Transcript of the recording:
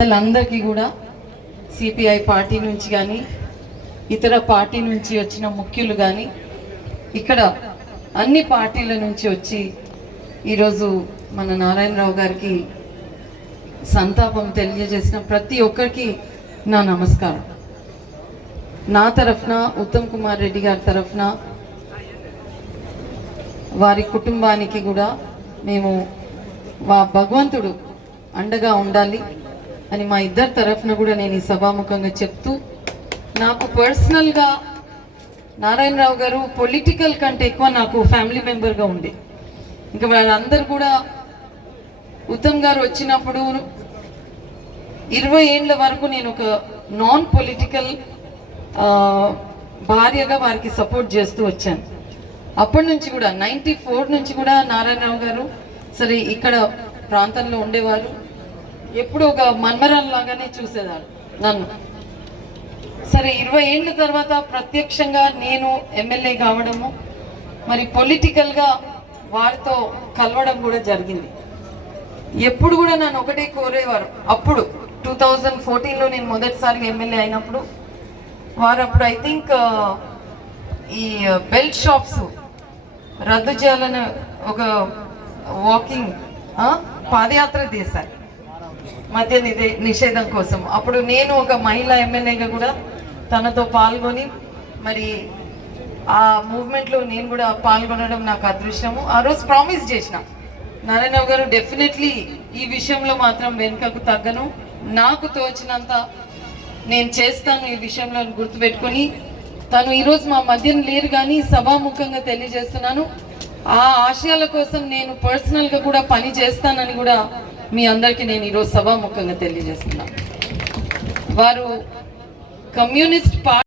వాళ్ళందరికీ కూడా CPI party నుంచి కానీ ఇతర పార్టీ నుంచి వచ్చిన ముఖ్యులు కానీ ఇక్కడ అన్ని పార్టీల నుంచి వచ్చి ఈరోజు మన నారాయణరావు గారికి సంతాపం తెలియజేసిన ప్రతి ఒక్కరికి నా నమస్కారం. నా తరఫున ఉత్తమ్ కుమార్ రెడ్డి గారి తరఫున వారి కుటుంబానికి కూడా మేము వా భగవంతుడు అండగా ఉండాలి. అని మా ఇద్దరి తరఫున కూడా నేను ఈ సభాముఖంగా చెప్తూ నాకు పర్సనల్గా నారాయణరావు గారు పొలిటికల్ కంటే ఎక్కువ నాకు ఫ్యామిలీ మెంబర్గా ఉండే. ఇంకా వాళ్ళందరూ కూడా ఉత్తమ్ గారు వచ్చినప్పుడు ఇరవై ఏండ్ల వరకు నేను ఒక నాన్ పొలిటికల్ భార్యగా వారికి సపోర్ట్ చేస్తూ వచ్చాను. అప్పటి నుంచి కూడా నైంటీ ఫోర్ నుంచి కూడా నారాయణరావు గారు సరే ఇక్కడ ప్రాంతంలో ఉండేవారు. ఎప్పుడు ఒక మన్మరాలు లాగానే చూసేదారు నన్ను. సరే ఇరవై ఏళ్ళ తర్వాత ప్రత్యక్షంగా నేను ఎమ్మెల్యే కావడము మరి పొలిటికల్గా వారితో కలవడం కూడా జరిగింది. ఎప్పుడు కూడా నన్ను ఒకటే కోరేవారు. అప్పుడు టూ థౌజండ్ ఫోర్టీన్లో నేను మొదటిసారి ఎమ్మెల్యే అయినప్పుడు వారు అప్పుడు ఐ థింక్ ఈ బెల్ట్ షాప్స్ రద్దు చేయాలని ఒక వాకింగ్ పాదయాత్ర చేశారు. మద్య నిషేధం కోసం. అప్పుడు నేను ఒక మహిళా ఎమ్మెల్యేగా కూడా తనతో పాల్గొని మరి ఆ మూవ్మెంట్లో నేను కూడా పాల్గొనడం నాకు అదృష్టము. ఆ రోజు ప్రామిస్ చేసిన. నారాయణరావు గారు డెఫినెట్లీ ఈ విషయంలో మాత్రం వెనుకకు తగ్గను. నాకు తోచినంత నేను చేస్తాను ఈ విషయంలో గుర్తుపెట్టుకొని తను ఈరోజు మా మధ్యన లేరు కానీ సభాముఖంగా తెలియజేస్తున్నాను. ఆ ఆశయాల కోసం నేను పర్సనల్గా కూడా పని చేస్తానని కూడా మీ అందరికీ నేను ఈరోజు సభాముఖంగా తెలియజేస్తున్నాను వారు కమ్యూనిస్ట్ పార్టీ